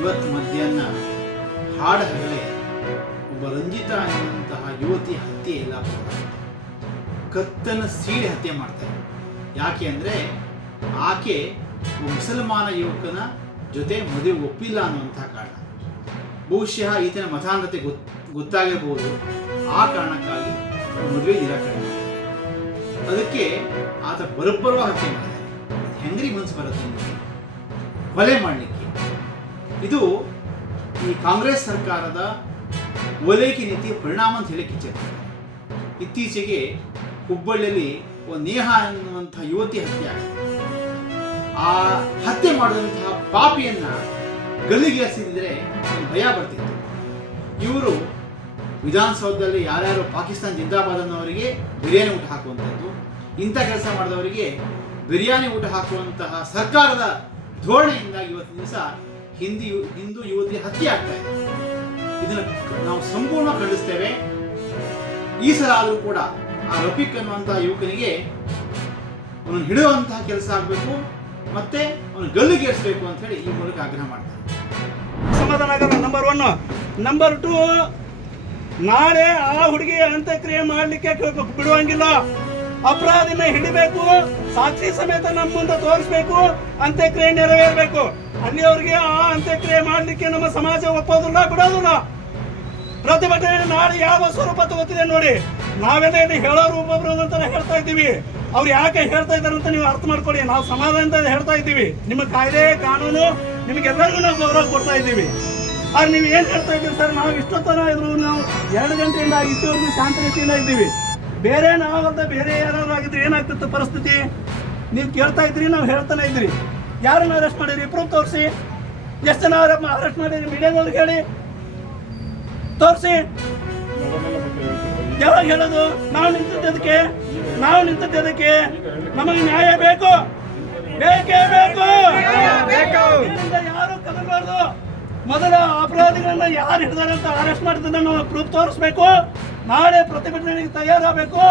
ಇವತ್ತು ಮಧ್ಯಾಹ್ನ ಹಾಡಹಗಲೇ ಒಬ್ಬ ರಂಜಿತಾ ಎನ್ನುವಂತಹ ಯುವತಿ ಹತ್ಯೆ ಇಲ್ಲ, ಕತ್ತನ್ನು ಸೀಳಿ ಹತ್ಯೆ ಮಾಡ್ತಾರೆ. ಯಾಕೆ ಅಂದರೆ ಆಕೆ ಮುಸಲ್ಮಾನ ಯುವಕನ ಜೊತೆ ಮದುವೆ ಒಪ್ಪಿಲ್ಲ ಅನ್ನುವಂತಹ ಕಾರಣ. ಬಹುಶಃ ಈತನ ಮತಾಂಧತೆ ಗೊತ್ತಾಗಿರ್ಬೋದು. ಆ ಕಾರಣಕ್ಕಾಗಿ ಮದುವೆ ನಿರಾಕರಣೆ ಮಾಡಿದ. ಅದಕ್ಕೆ ಆತ ಬರೋಬ್ಬರುವ ಹತ್ಯೆ ಮಾಡಿದ. ಹೆಂಗ್ರಿ ಮನಸ್ಸು ಬರುತ್ತೆ ನಿಮಗೆ ಕೊಲೆ ಮಾಡಲಿಕ್ಕೆ? ಇದು ಈ ಕಾಂಗ್ರೆಸ್ ಸರ್ಕಾರದ ಓಲೈಕೆ ನೀತಿಯ ಪರಿಣಾಮ ಅಂತ ಹೇಳಕ್ಕೆ ಇಚ್ಛೆಪಡ್ತಾರೆ. ಇತ್ತೀಚೆಗೆ ಹುಬ್ಬಳ್ಳಿಯಲ್ಲಿ ಒಂದು ನೇಹಾ ಎನ್ನುವಂತಹ ಯುವತಿ ಹತ್ಯೆ ಆಗಿದೆ. ಆ ಹತ್ಯೆ ಮಾಡಿದಂತಹ ಪಾಪಿಯನ್ನ ಗಲ್ಲಿಗೇರಿಸಿದ್ರೆ ಭಯ ಬರ್ತಿತ್ತು. ಇವರು ವಿಧಾನಸೌಧದಲ್ಲಿ ಯಾರ್ಯಾರು ಪಾಕಿಸ್ತಾನ ಜಿಂದಾಬಾದ್ ಅನ್ನೋರಿಗೆ ಬಿರಿಯಾನಿ ಊಟ ಹಾಕುವಂಥದ್ದು, ಇಂಥ ಕೆಲಸ ಮಾಡಿದವರಿಗೆ ಬಿರಿಯಾನಿ ಊಟ ಹಾಕುವಂತಹ ಸರ್ಕಾರದ ಧೋರಣೆಯಿಂದಾಗಿ ಇವತ್ತಿನ ದಿವಸ ಹಿಂದೂ ಯುವತಿ ಹತ್ಯೆ ಆಗ್ತಾ ಇದೆ. ಇದನ್ನು ನಾವು ಸಂಪೂರ್ಣ ಖಂಡಿಸ್ತೇವೆ. ಈ ಸಲ ಆದರೂ ಕೂಡ ಆ ರಫೀಕ್ ಅನ್ನುವಂತಹ ಯುವಕನಿಗೆ ಅವನನ್ನು ಹಿಡಿಯುವಂತಹ ಕೆಲಸ ಆಗಬೇಕು, ಮತ್ತೆ ಅವನು ಗಲ್ಲಿಗೇರಿಸಬೇಕು ಅಂತ ಹೇಳಿ ಈ ಮೂಲಕ ಆಗ್ರಹ ಮಾಡ್ತಾರೆ. ಸಮಾಧಾನ ಆಗಲ್ಲ. ನಂಬರ್ 1. ನಂಬರ್ 2, ನಾಳೆ ಆ ಹುಡುಗಿ ಅಂತ್ಯಕ್ರಿಯೆ ಮಾಡಲಿಕ್ಕೆ ಬಿಡುವಂಗಿಲ್ಲ. ಅಪರಾಧಿನ ಹಿಡಿಬೇಕು, ಸಾಕ್ಷಿ ಸಮೇತ ನಮ್ಮ ಮುಂದೆ ತೋರಿಸ್ಬೇಕು, ಅಂತ್ಯಕ್ರಿಯೆ ನೆರವೇರಬೇಕು. ಅಲ್ಲಿಯವರಿಗೆ ಆ ಅಂತ್ಯಕ್ರಿಯೆ ಮಾಡಲಿಕ್ಕೆ ನಮ್ಮ ಸಮಾಜ ಒಪ್ಪೋದಿಲ್ಲ, ಬಿಡೋದಿಲ್ಲ. ಪ್ರತಿಭಟನೆ ನಾಳೆ ಯಾವ ಸ್ವರೂಪ ತಗೋತಿದೆ ನೋಡಿ. ನಾವೆಲ್ಲ ಇಲ್ಲಿ ಹೇಳೋರು ಒಬ್ಬೊಬ್ರು ಅಂತ ಹೇಳ್ತಾ ಇದ್ದೀವಿ. ಅವ್ರು ಯಾಕೆ ಹೇಳ್ತಾ ಇದ್ದಾರೆ ಅಂತ ನೀವು ಅರ್ಥ ಮಾಡ್ಕೊಳ್ಳಿ. ನಾವು ಸಮಾಧಾನದಿಂದ ಹೇಳ್ತಾ ಇದ್ದೀವಿ. ನಿಮ್ಮ ಕಾಯ್ದೆ ಕಾನೂನು ನಿಮಗೆಲ್ಲರಿಗೂ ನಾವು ಗೌರವ ಕೊಡ್ತಾ ಇದ್ದೀವಿ. ಆದ್ರೆ ನೀವು ಏನು ಹೇಳ್ತಾ ಇದ್ದೀವಿ ಸರ್? ನಾವು ಇಷ್ಟೊತ್ತನ ಇದ್ರು, ನಾವು 2 ಗಂಟೆಯಿಂದ ಇಷ್ಟವರೆಗೂ ಶಾಂತ ರೀತಿಯಿಂದ ಇದ್ದೀವಿ. ಬೇರೆ ನಾವಂತ ಬೇರೆ ಯಾರಾದ್ರೂ ಆಗಿದ್ರೆ ಏನಾಗ್ತಿತ್ತು ಪರಿಸ್ಥಿತಿ? ನೀವು ಕೇಳ್ತಾ ಇದ್ರಿ, ನಾವು ಹೇಳ್ತಾನೆ ಇದ್ರಿ. ಯಾರನ್ನ ಅರೆಸ್ಟ್ ಮಾಡಿರಿ? ಪ್ರೂಫ್ ತೋರಿಸಿ. ಎಷ್ಟು ಜನ ಅರೆಸ್ಟ್ ಮಾಡಿರಿ? ಮೀಡಿಯಾದವ್ರಿಗೆ ಹೇಳಿ, ತೋರಿಸಿ. ಯಾವಾಗ ಹೇಳೋದು? ನಾವು ನಿಂತಿದ್ದದಕ್ಕೆ ನಮಗೆ ನ್ಯಾಯ ಬೇಕು, ಬೇಕೇ ಬೇಕು. ಯಾರು ಕದಬಾರ್ದು. ಮೊದಲ ಅಪರಾಧಿಗಳನ್ನ ಯಾರು ಹಿಡಿದಾರೆ ಅಂತ ಅರೆಸ್ಟ್ ಮಾಡಿದ್ದನ್ನು ನಾವು ಪ್ರೂಫ್ ತೋರಿಸ್ಬೇಕು. ನಾಳೆ ಪ್ರತಿಭಟನೆಗೆ ತಯಾರಾಗಬೇಕು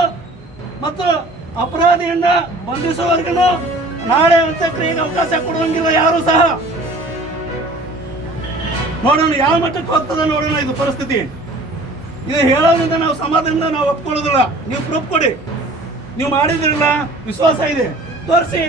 ಮತ್ತು ಅಪರಾಧಿಯನ್ನ ಬಂಧಿಸುವವರೆಗೂ ನಾಳೆ ಅಂತ್ಯಕ್ರಿಯೆಗೆ ಅವಕಾಶ ಕೊಡುವಂಗಿಲ್ಲ ಯಾರು ಸಹ. ನೋಡೋಣ ಯಾವ ಮಟ್ಟಕ್ಕೆ ಹೋಗ್ತದೆ, ನೋಡೋಣ ಇದು ಪರಿಸ್ಥಿತಿ. ಇದು ಹೇಳೋದ್ರಿಂದ ನಾವು ಸಮಾಧಾನದಿಂದ ನಾವು ಒಪ್ಕೊಳ್ಳೋದಿಲ್ಲ. ನೀವು ಪ್ರೂಫ್ ಕೊಡಿ. ನೀವು ಮಾಡಿದಿರಲ್ಲ, ವಿಶ್ವಾಸ ಇದೆ, ತೋರಿಸಿ.